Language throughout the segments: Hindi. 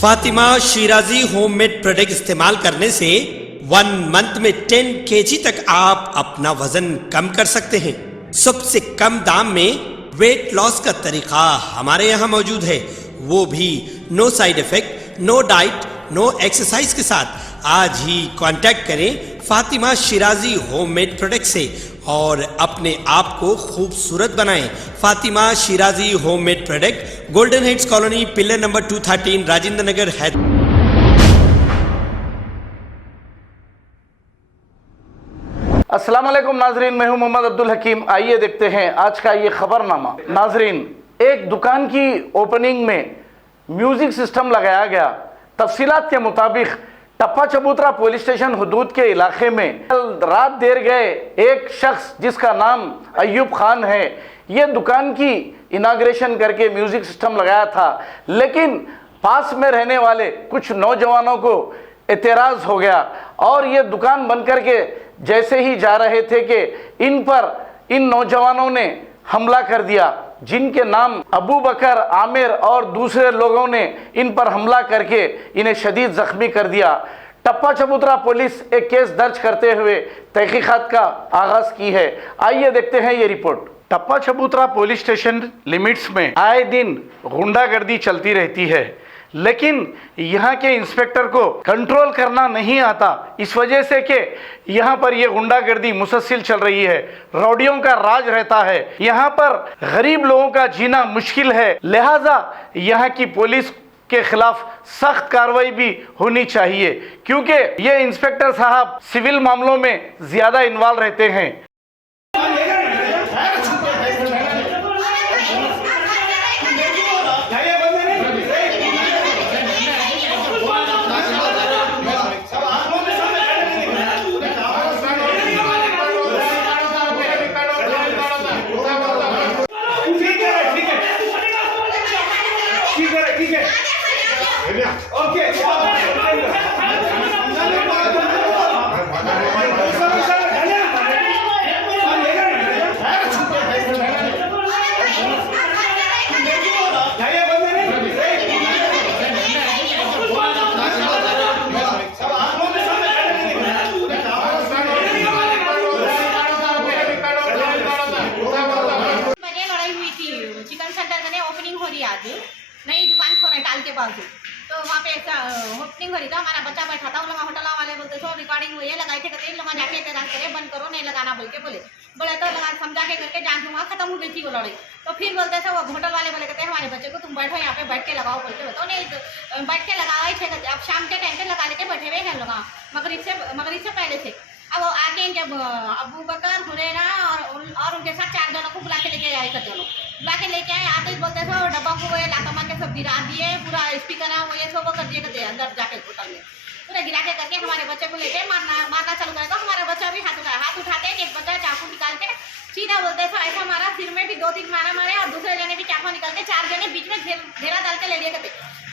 फातिमा शिराजी होममेड प्रोडक्ट इस्तेमाल करने से 1 मंथ में 10 kg तक आप अपना वजन कम कर सकते हैं। सबसे कम दाम में वेट लॉस का तरीका हमारे यहाँ मौजूद है, वो भी no side effect, no diet, no exercise के साथ। आज ही कांटेक्ट करें फातिमा शिराजी होममेड प्रोडक्ट से और अपने आप को खूबसूरत बनाएं। Fatima Shirazi homemade product, golden heads colony, pillar number 213, Rajendra Nagar, Hyderabad. अस्सलाम वालेकुम नाजरीन, मैं हूं मोहम्मद अब्दुल हकीम। आइए देखते हैं आज का ये खबरनामा। नाजरीन, एक दुकान की ओपनिंग में म्यूजिक सिस्टम लगाया गया। तफसीलात के मुताबिक टप्पा चबूतरा पुलिस स्टेशन हुदूद के इलाके में कल रात देर गए एक शख्स जिसका नाम अय्यूब खान है, ये दुकान की इनाग्रेशन करके म्यूजिक सिस्टम लगाया था, लेकिन पास में रहने वाले कुछ नौजवानों को एतराज़ हो गया और ये दुकान बंद करके जैसे ही जा रहे थे कि इन नौजवानों ने हमला कर दिया, जिनके नाम अबू बकर, आमिर और दूसरे लोगों ने इन पर हमला करके इन्हें शदीद जख्मी कर दिया। टप्पा चबूतरा पुलिस एक केस दर्ज करते हुए तहकीकात का आगाज की है। आइए देखते हैं ये रिपोर्ट। टप्पा चबूतरा पुलिस स्टेशन लिमिट्स में आए दिन गुंडागर्दी चलती रहती है, लेकिन यहाँ के इंस्पेक्टर को कंट्रोल करना नहीं आता, इस वजह से कि यहाँ पर ये गुंडागर्दी मुसलसल चल रही है, रौडियों का राज रहता है, यहाँ पर गरीब लोगों का जीना मुश्किल है। लिहाजा यहाँ की पुलिस के खिलाफ सख्त कार्रवाई भी होनी चाहिए, क्योंकि ये इंस्पेक्टर साहब सिविल मामलों में ज़्यादा इन्वॉल्व रहते हैं। नई दुकान खोले टाल के बाजू, तो वहाँ पे ओपनिंग हो रही था, हमारा बच्चा बैठा था, उन लोग होटल वाले बोलते सो रिकॉर्डिंग हुई है, लगाए थे, कहते लोग जाके एतराज करे बंद करो, नहीं लगाना बोल के बोले तो लगा समझा के करके जान दूंगा, खत्म हो गई थी वो लड़ाई। तो फिर बोलते थे वो होटल वाले बोले कहते हमारे बच्चे को तुम बैठो यहाँ पे बैठ के लगाओ बोलते बताओ, नहीं बैठ के लगाए थे, अब शाम के टाइम पे लगा लेके बैठे हुए हैं लोग मगरिब से पहले थे। अब वो आके जब अबू बकर, हुरैरा और उनके साथ 4 जनों को बुला के लेके आए, बुला के लेके आए, आते ही बोलते थे डब्बा को वो लाता मार के सब गिरा दिए, पूरा स्पीकर है वो ये सब वो कर दिए, कहते अंदर जाके होटल में पूरा गिरा के करके हमारे बच्चे को लेके मारना चालू करे। तो हमारा बच्चा भी हाथ उठाते एक बच्चा चाकू निकाल के सीधा बोलते थे ऐसा मारा, सिर में भी 2-3 मारा मारे और दूसरे जने भी चाकू निकाल के 4 जने बीच में घेरा डाल के ले लिए,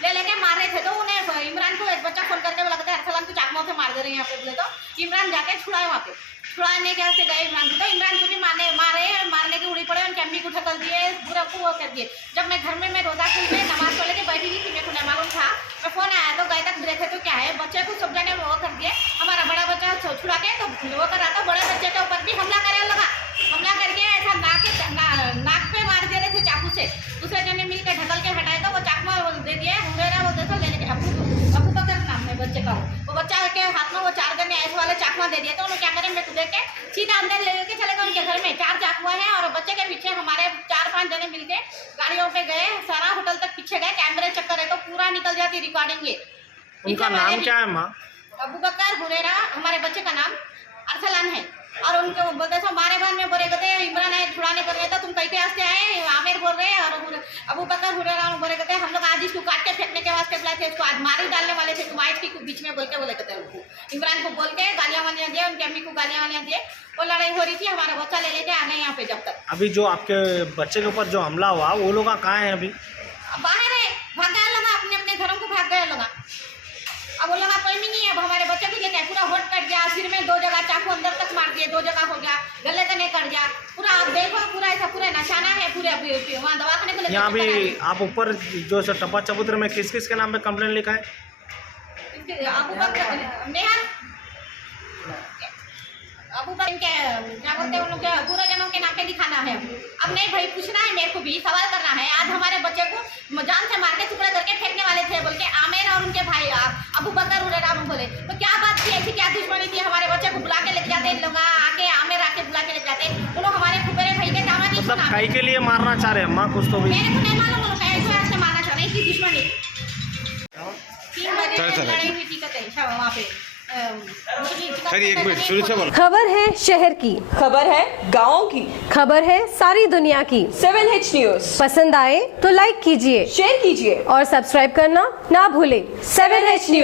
ले लेके मार रहे थे। तो उन्हें इमरान को एक बच्चा फोन करके बोला कहते अरसलान को चाकू से मार दे रहे हैं यहाँ पे, बोले तो इमरान जाके छुड़ाए, वहाँ पे छुड़ाने के से गए इमरान को, तो इमरान को भी मारने की उड़ी पड़े, उनकी अम्मी को ढकल दिए, पूरा को वो कर दिए। जब मैं घर में मैं रोजा खुल के नमाज को लेके बैठी थी, मेरे को नहीं मालूम था, मैं फोन आया तो गए तक देखे तो क्या है बच्चे को सब जने वो कर दिए। हमारा बड़ा बच्चा छुड़ा के तो वो कर रहा था, बड़े बच्चे के ऊपर भी हमला करके ऐसा नाक पे मार दे रहे थे चाकू से, दूसरे जने मिल के ढकल के हटाए तो वो चाकू दे दिए, हुरैरा बोलते थे ले लेके अबू बकर नाम है बच्चे का, वो बच्चा के हाथ में वो 4 जने ऐसे वाले चाकू दे दिए। तो उन्होंने कैमरे में देख के सीधा अंदर ले के चले गए, उनके घर में 4 चाकू हैं और बच्चे के पीछे हमारे 4-5 जने मिलके गाड़ियों पे गए, सारा होटल तक पीछे गए, कैमरे चेक करे तो पूरा निकल जाती रिकॉर्डिंग। ये उनका नाम क्या है माँ? अबू बकर, हुरैरा, हमारे बच्चे का नाम अरसलान है। और उनके बोलते थे हमारे बाद में बोले कहते इमरान है छुड़ाने कर रहे थे, तुम कहीं हंसते आए, आमिर बोल रहे हैं और अबू बकर, हुरैरा बोले कहते हम लोग आज इसको काट के फेंकने के वास्ते बुलाए थे, इसको आज मारी डालने वाले थे, तुम आए की बीच में बोल के बोले कहते उनको इमरान को बोल के गालियाँ वालियाँ दिए, उनकी अम्मी को गालियाँ वालियाँ दिए, वो लड़ाई हो रही थी, हमारा बच्चा ले लेके आ गए यहाँ पे। जब तक अभी जो आपके बच्चे के ऊपर जो हमला हुआ वो लोग कहाँ है? अभी बाहर है, भाग गए लोग, अपने घरों को भाग गए लोग। अब वो लोग कोई भी नहीं है, अब हमारे बच्चे को लेके पूरा होट कट गया, सिर में 2 जगह चाकू अंदर तक मार दिए, 2 जगह हो गया, गले का नहीं कट गया, पूरा पूरा आप देखो, पूरा ऐसा पूरा निशाना है पूरे वहाँ दवाखाने को लेकर यहाँ चक्कर आ रहे भी आप ऊपर जो टप्पा चबूतरे में किस किस के नाम पे कंप्लेंट लिखा है? अबू बकर नेहा अबू बकर के क्या बोलते हैं उन लोग के पूरे जनों के नाम पे दिखाना है। अब नहीं भाई पूछना है मेरे को भी सवाल करना है। आज हमारे बच्चे को जान से मार के टुकड़ा करके फेंकने वाले थे बोल के आमेर और उनके भाई अबू बकर उड़े राम बोले तो क्या बात थी, ऐसी क्या दुश्मनी थी? हमारे बच्चे को बुला के लेके जाते इन लोग आके आमेर आके बुला के लेके जाते वो लोग हमारे फुफेरे भाई के दामाद ही मतलब सुना काई के लिए मारना चाह रहे हैं माँ कुछ तो भी? मेरे को नहीं मालूम वो लोग कैसे से मारना चाह रहे हैं इसकी दुश्मनी। 3 बजे लड़ाई हुई थी कहते हैं वहाँ पे एक मिनट शुरू से बोलो। खबर है शहर की, खबर है गाँव की, खबर है सारी दुनिया की। 7H न्यूज पसंद आए तो लाइक कीजिए, शेयर कीजिए और सब्सक्राइब करना ना भूलें। 7H news.